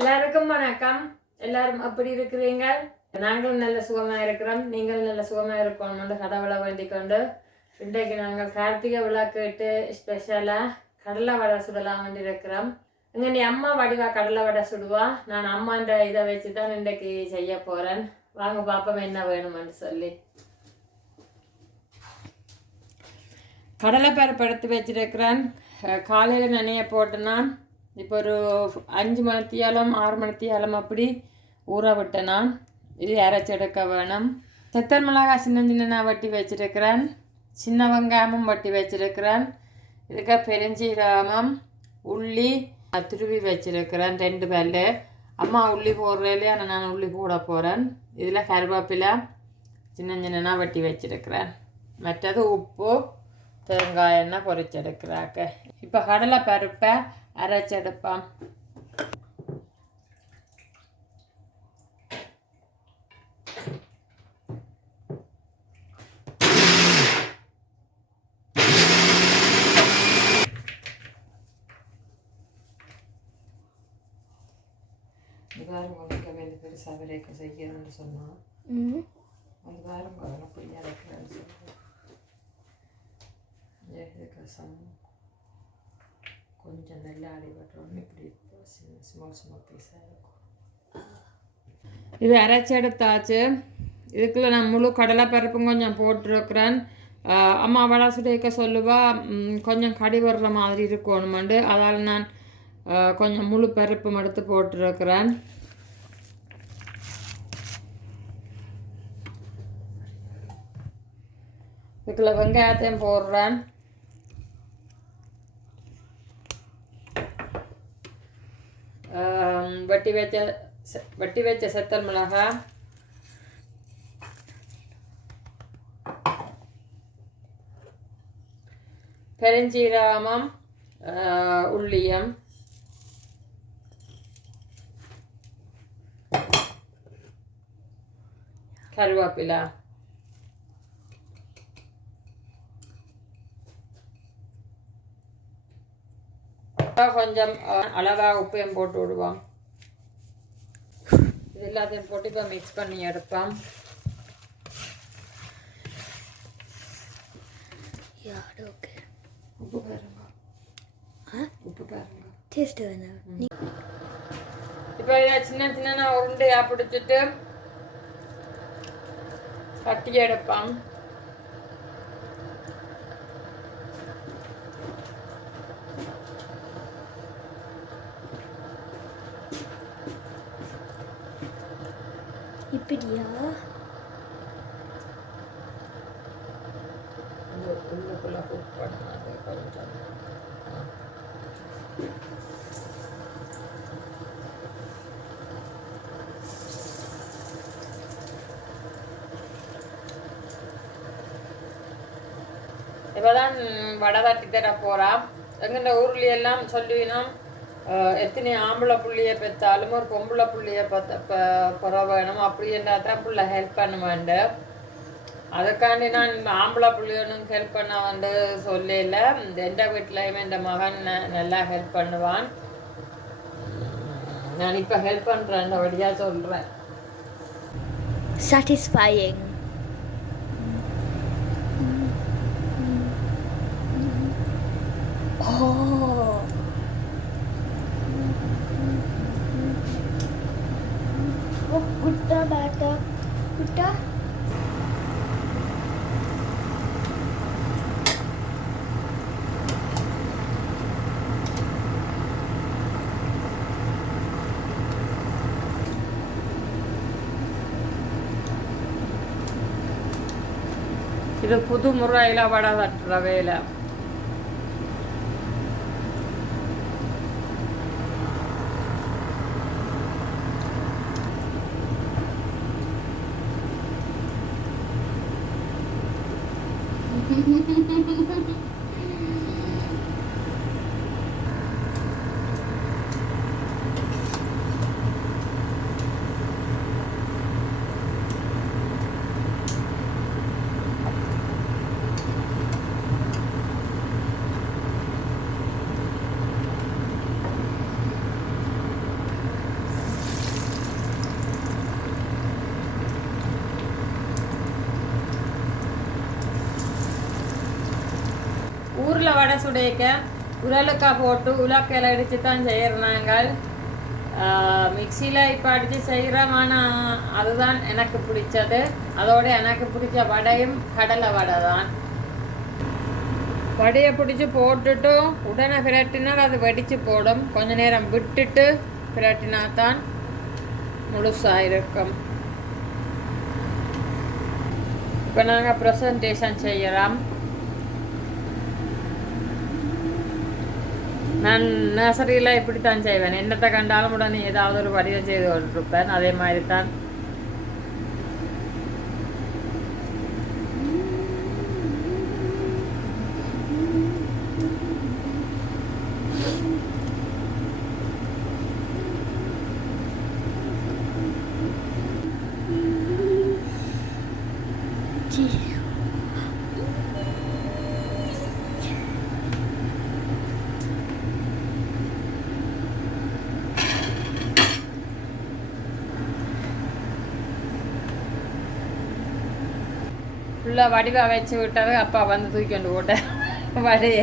எல்லாருக்கும் வணக்கம். எல்லாரும் அப்படி இருக்கிறீங்க? நாங்களும் நல்ல சுகமா இருக்கிறோம். நீங்களும் நல்ல சுகமா இருக்கணும் கடவுளை வேண்டிக் கொண்டு இன்றைக்கு நாங்கள் கார்த்திகை விழா கேட்டு ஸ்பெஷலா கடலை வடை சுடலாம் வேண்டி இருக்கிறோம். இங்க நீ அம்மா வடிவா கடலை வடை சுடுவா. நான் அம்மான்ற இதை வச்சுதான் இன்றைக்கு செய்ய போறேன். வாங்க பாப்போம் என்ன வேணும்னு சொல்லி. கடலை பருப்பு எடுத்து வச்சிருக்கிறேன். காலையில் நனைய போட்டேன்னா இப்போ ஒரு 5 மணித்தியாலம் 6 மணித்தியாலம் அப்படி ஊற விட்டேன். நான் இது அரைச்செடுக்க வேணும். செத்தல் மிளகாய் சின்ன சின்ன வட்டி வச்சிருக்கிறேன். சின்ன வெங்காயமும் வட்டி வச்சிருக்கிறேன். இதுக்கு பெருஞ்சீரகம் உள்ளி துருவி வச்சிருக்கிறேன் 2 பல்லு. அம்மா உள்ளி போடுறதுலே ஆனால் நான் உள்ளி போட போகிறேன். இதில் கருவேப்பிலை சின்ன சின்ன வட்டி வச்சிருக்கிறேன். மற்றது உப்பு தேங்காய் எண்ணெய் பொரிச்செடுக்கிறாக்க. இப்போ கடலை பருப்பை அரைச்செடுப்போம். பெருசாக விரைக்க செய்யணும்னு சொன்னான். அது வேறு புள்ளி அரைக்கிறேன்னு சொல்லுவேன். கொஞ்சம் நல்லா அடிபட்டோன்னு இப்படி ஸ்மால் பீஸாக இருக்கும். இது அரைச்சி எடுத்தாச்சு. இதுக்குள்ள நான் முழு கடலை பருப்பும் கொஞ்சம் போட்டிருக்கிறேன். அம்மா வடை சுடைக்க சொல்லுவா கொஞ்சம் கடி வர்ற மாதிரி இருக்கணுமெண்டு. அதால் நான் கொஞ்சம் முழு பருப்பும் எடுத்து போட்டிருக்கிறேன். இதுக்குள்ள வெங்காயத்தையும் போடுறேன். வெட்டி வச்ச செத்தல் மிளகாய், பெருஞ்சீரகம், உள்ளியம், கருவேப்பிலை, கொஞ்சம் அளவாக உப்பையும் போட்டு விடுவோம். இது எல்லாத்தையும் போட்டு இப்போ மிக்ஸ் பண்ணி எடுப்போம். உப்பு பாருங்க, உப்பு பாருங்க, டேஸ்ட் வேணும். இப்போ இதை சின்ன சின்ன உருண்டையாக பிடிச்சிட்டு கட்டி எடுப்போம். இப்படியா உள்ளுக்குள்ள குக் பண்ணாது கொஞ்சம். இப்போதான் வடை தட்டி தர போகிறான். எங்கள்ட ஊர்லையெல்லாம் சொல்லுவினோம் எத்தனை ஆம்பளை புள்ளியை பெற்றாலும் ஒரு பொம்பளை புள்ளியை பெற வேணும். அப்படி என்றால் தான் பிள்ளை ஹெல்ப் பண்ண வேண்டாம். அதுக்காண்டி நான் ஆம்பளை புள்ளியொன்னும் ஹெல்ப் பண்ண வந்து சொல்லல. எந்த வீட்டிலையுமே இந்த மகன் நல்லா ஹெல்ப் பண்ணுவான். நான் இப்போ ஹெல்ப் பண்ணுறேன் வழியாக சொல்கிறேன். satisfying. குட்டா பேட்டா குட்டா இது புது முறையில் வடை தட்டுற வேலை. வடை சுடைக்க உரலுக்கா போட்டு உலக்கையில் அடித்து தான் செய்கிறோம் நாங்கள். மிக்சியில் இப்போ அடித்து செய்கிறோம். ஆனால் அதுதான் எனக்கு பிடிச்சது. அதோட எனக்கு பிடிச்ச வடையும் கடலை வடை தான். வடையை பிடிச்சி போட்டுட்டு உடனே பிரட்டினால் அது வடித்து போடும். கொஞ்ச நேரம் விட்டுட்டு பிரட்டினா தான் முழுசாக இருக்கும். இப்போ நாங்கள் ப்ரெசன்டேஷன் செய்கிறோம். நான் நர்சரியில் இப்படி தான் செய்வேன். என்னத்தை கண்டாலும் உடனே ஏதாவது ஒரு வடிவம் செய்து கொண்டிருப்பேன். அதே மாதிரி தான் ஃபுல்லாக வடிவாக வச்சு விட்டது. அப்பா வந்து தூக்கி கொண்டு போட்டேன் வடைய.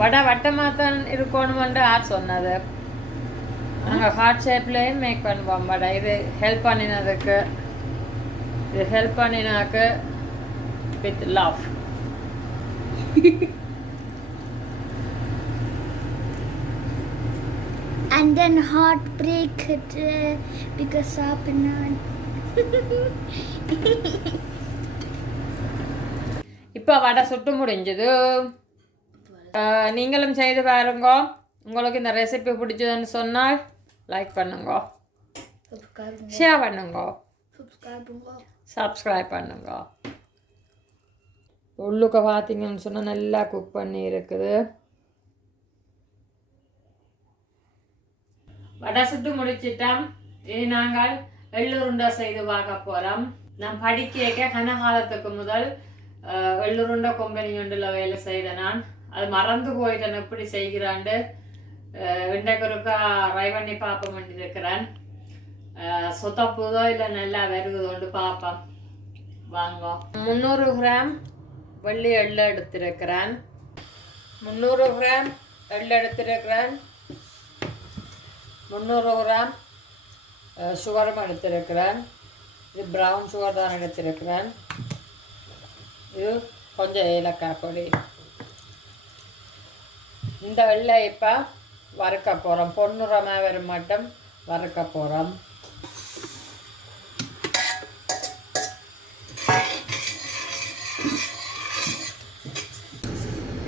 வடை வட்டமாக தான் இருக்கணுமென்று ஆட் சொன்னது. நாங்கள் ஹார்ட் ஷேப்லேயும் மேக் பண்ணுவோம் வடை. இது ஹெல்ப் பண்ணினதுக்கு, இது ஹெல்ப் பண்ணினாக்கு with love. And then heartbreak because happened. இப்போ வடை சுட்டு முடிஞ்சது. நீங்களும் செய்து பாருங்க. உங்களுக்கு இந்த ரெசிபி பிடிச்சதுன்னு சொன்னால் லைக் பண்ணுங்க, ஷேர் பண்ணுங்க, சப்ஸ்கிரைப் பண்ணுங்க. உள்ளுக்க பார்த்தீங்கன்னு சொன்னால் நல்லா குக் பண்ணி இருக்குது. வடை சுட்டு முடிச்சிட்டோம். இனி நாங்கள் எள்ளுருண்டை செய்து பார்க்க போகிறோம். நான் படிக்க கனகாலத்துக்கு முதல் எள்ளுருண்டை கம்பெனி ஒன்றில் வேலை செய்தேன். நான் அது மறந்து போயிட்டேன் எப்படி செய்கிறான்ட்டு. இன்றைக்கு ஒருக்கா ட்ரை பண்ணி பார்ப்ப வேண்டியிருக்கிறேன். சொத்தப்புதோ இல்லை நல்லா வருகுதோண்டு பார்ப்போம். வாங்க. 300 கிராம் வெள்ளி எள்ளு எடுத்திருக்கிறேன். 300 கிராம் எள்ளு எடுத்திருக்கிறேன். 300 கிராம் சுகரும் எடுத்திருக்கிறேன். இது ப்ரௌன் சுகர் தான் எடுத்திருக்கிறேன். இது கொஞ்சம் ஏலக்காய் பொடி. இந்த வெள்ளை இப்போ வறுக்க போகிறோம். பொன்னிறமாக வர மட்டும் வறுக்க போகிறோம்.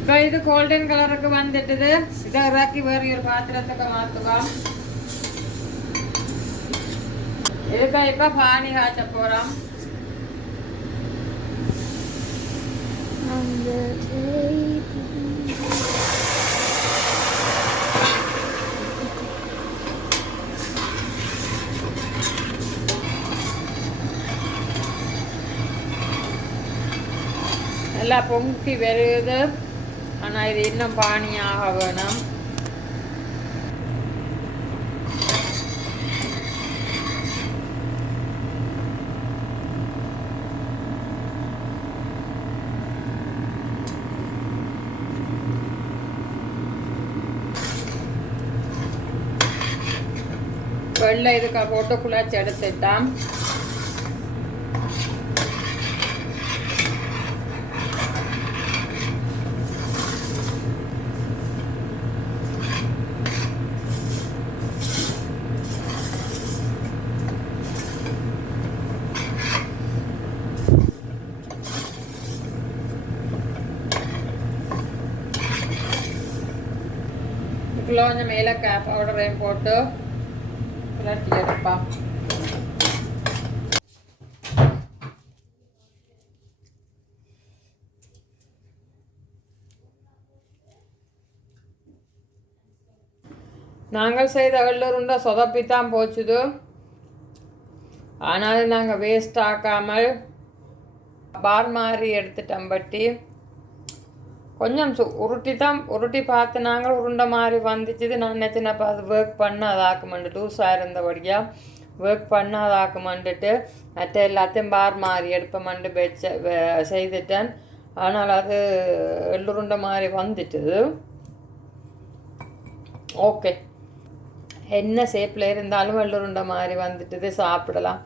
இப்போ இது கோல்டன் கலருக்கு வந்துட்டுது. இதை இறக்கி வேறு ஒரு பாத்திரத்துக்கு மாற்றுவோம். இதுக்கு இப்போ பானி காய்ச்ச போகிறோம். நல்லா பொங்கி வருது. ஆனால் இது இன்னும் பானியாக வேணும். வெள்ளை இதுக்கு போட்டு குழச்சி எடுத்துட்டான். கொஞ்சம் ஏலக்காய் பவுடரையும் போட்டு புரட்டி எடுப்போம். நாங்கள் செய்த எள்ளுருண்டை சொதப்பித்தான் போச்சுது. ஆனாலும் நாங்கள் வேஸ்ட் ஆக்காமல் பார் மாதிரி எடுத்துட்டோம். பட்டி கொஞ்சம் உருட்டி பார்த்து நாங்கள் உருண்டை மாதிரி வந்துச்சுது. நான் நினச்சினப்போ அது ஒர்க் பண்ண அதாக்குமெண்டு லூஸாக இருந்தபடியாக ஒர்க் பண்ணாதாக்குமன்ட்டு மற்ற எல்லாத்தையும் பார் மாறி எடுப்பமண்டு செய்துட்டேன். ஆனால் அது எள்ளுருண்டை மாதிரி வந்துட்டுது. ஓகே, என்ன ஷேப்பில் இருந்தாலும் எள்ளுருண்டை மாதிரி வந்துட்டுது, சாப்பிடலாம்.